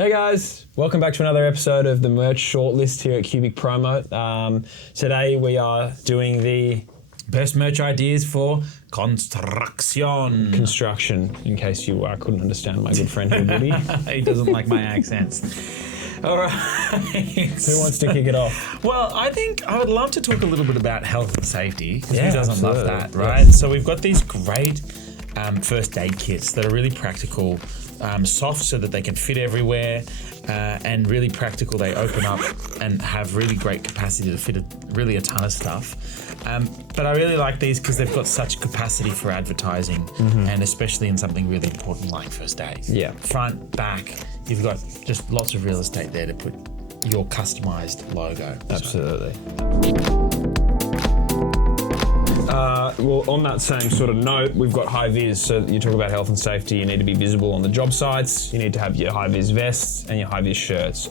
Hey guys, welcome back to another episode of the merch shortlist here at Cubic Promo. Today we are doing the best merch ideas for construction. Construction, in case you couldn't understand my good friend here, Woody. He doesn't like my accents. All right. Who wants to kick it off? Well, I think I would love to talk a little bit about health and safety, because who doesn't absolutely. love that, right? Yeah. So we've got these great first aid kits that are really practical, soft so that they can fit everywhere, and really practical. They open up and have really great capacity to fit a ton of stuff. But I really like these because they've got such capacity for advertising, and especially in something really important like first aid. Yeah. Front, back, you've got just lots of real estate there to put your customized logo. Absolutely. Well, on that same sort of note, we've got high vis. So you talk about health and safety, you need to be visible on the job sites. You need to have your high vis vests and your high vis shirts.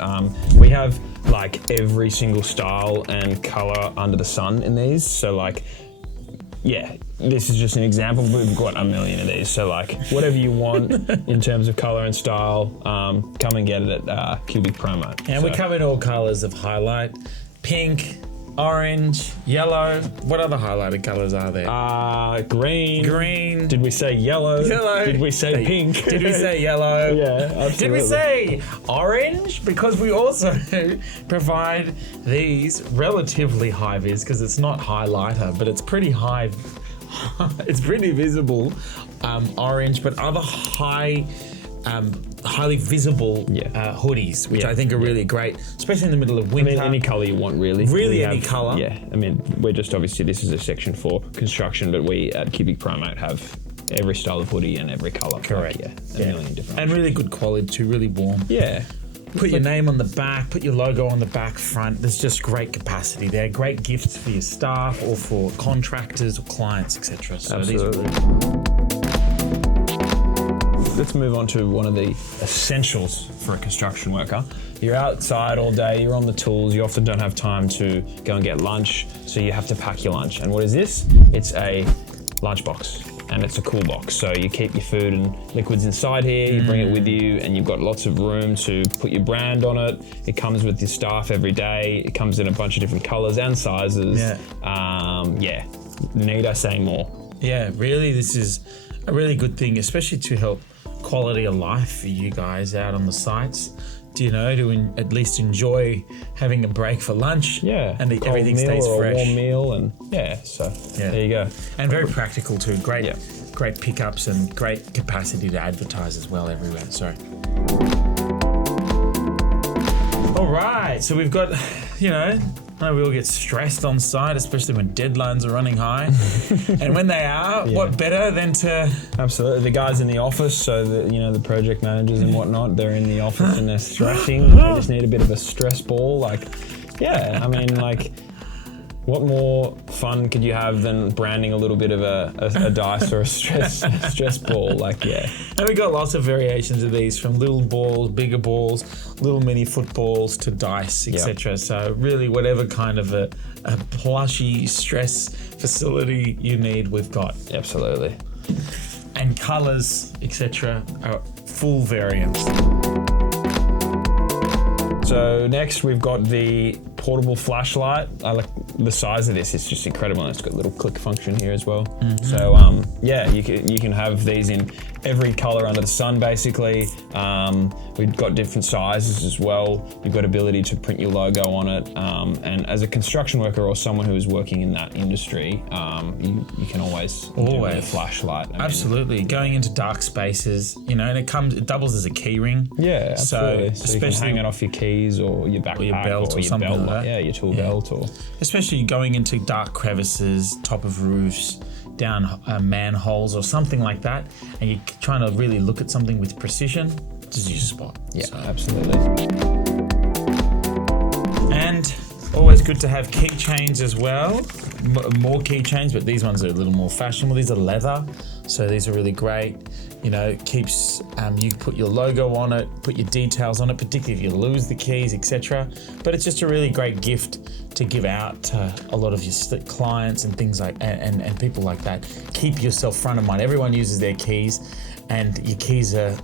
We have like every single style and color under the sun in these. So like, yeah, this is just an example. We've got a million of these. So like, whatever you want in terms of color and style, come and get it at Cubic Promo. And we covered all colors of highlight: pink, orange, yellow. What other highlighted colors are there? Green. Green. Did we say yellow? Yellow. Did we say pink? Did we say yellow? Yeah, absolutely. Did we say orange? Because we also provide these relatively high vis, because it's not highlighter, but it's pretty high. It's pretty visible orange, but other highly visible hoodies, which I think are really great, especially in the middle of winter. I mean, any colour you want, really. Really, any colour. Yeah, I mean, we're just obviously, this is a section for construction, but we at Cubic Promo have every style of hoodie and every colour. Correct. Like, a million different And really good quality too, really warm. Yeah. Put your name on the back, put your logo on the back, front. There's just great capacity there. Great gifts for your staff or for contractors or clients, etc. So Absolutely. Let's move on to one of the essentials for a construction worker. You're outside all day, you're on the tools, you often don't have time to go and get lunch, so you have to pack your lunch. And what is this? It's a lunchbox, and it's a cool box. So you keep your food and liquids inside here, you bring it with you, and you've got lots of room to put your brand on it. It comes with your staff every day. It comes in a bunch of different colors and sizes. Need I say more? Yeah, really, this is a really good thing, especially to help quality of life for you guys out on the sites. To at least enjoy having a break for lunch. Yeah, and everything stays fresh. A warm meal, and there you go. And very practical too. Great pickups and great capacity to advertise as well everywhere. Sorry. All right, so we've got, we all get stressed on site, especially when deadlines are running high. And when they are, what better than to... Absolutely. The guys in the office, so the project managers and whatnot, they're in the office and they're stressing. They just need a bit of a stress ball. What more fun could you have than branding a little bit of a dice or a stress ball? And we got lots of variations of these, from little balls, bigger balls, little mini footballs to dice, etc. So really, whatever kind of a plushy stress facility you need, we've got. Absolutely. And colours, etc. are full variants. So next we've got the portable flashlight. I like the size of this, it's just incredible. And it's got a little click function here as well. So you can have these in every color under the sun basically. We've got different sizes as well. You've got ability to print your logo on it. And as a construction worker or someone who is working in that industry, you can always do a flashlight. Absolutely. Going into dark spaces, and it doubles as a key ring. Yeah, absolutely. So you can hang it off your keys or your backpack or your belt or something belt, like that. Yeah, your tool belt. Or especially going into dark crevices, top of roofs, down manholes or something like that, and you're trying to really look at something with precision, just use a spot. Yeah, absolutely. And always good to have keychains as well. More keychains, but these ones are a little more fashionable. These are leather, so these are really great. Keeps you put your logo on it, put your details on it, particularly if you lose the keys, etc. But it's just a really great gift to give out to a lot of your clients and things like and people like that. Keep yourself front of mind. Everyone uses their keys, and your keys are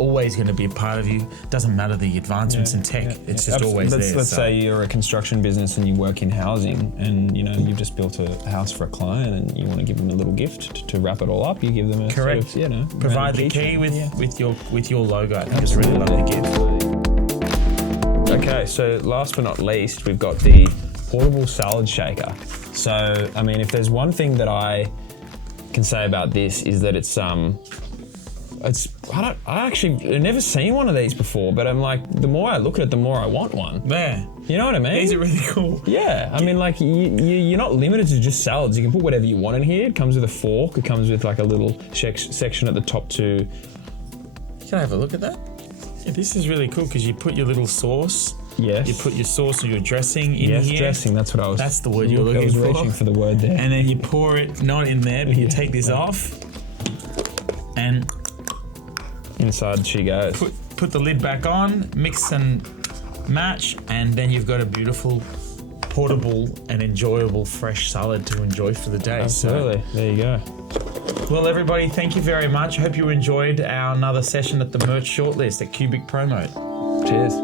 always going to be a part of you. Doesn't matter the advancements in tech. It's just always there. Let's say you're a construction business and you work in housing, and you've just built a house for a client, and you want to give them a little gift to wrap it all up. You give them a correct. Sort of, provide the key with your logo. I think it's a really lovely gift. Okay, so last but not least, we've got the portable salad shaker. So, I mean, if there's one thing that I can say about this is that I've never seen one of these before, but I'm like, the more I look at it, the more I want one. Yeah. You know what I mean? These are really cool. Yeah, I mean, like, you're not limited to just salads. You can put whatever you want in here. It comes with a fork. It comes with like a little section at the top too. Can I have a look at that? Yeah, this is really cool because you put your little sauce. Yes. You put your sauce or your dressing in here. Yes, dressing. That's what I was. That's the word you were looking for. I was reaching for the word there. And then you pour it not in there, but you take this off, and inside she goes. Put the lid back on, mix and match, and then you've got a beautiful, portable, and enjoyable fresh salad to enjoy for the day. Absolutely. So, there you go. Well, everybody, thank you very much. I hope you enjoyed our another session at the merch shortlist at Cubic Promo. Cheers.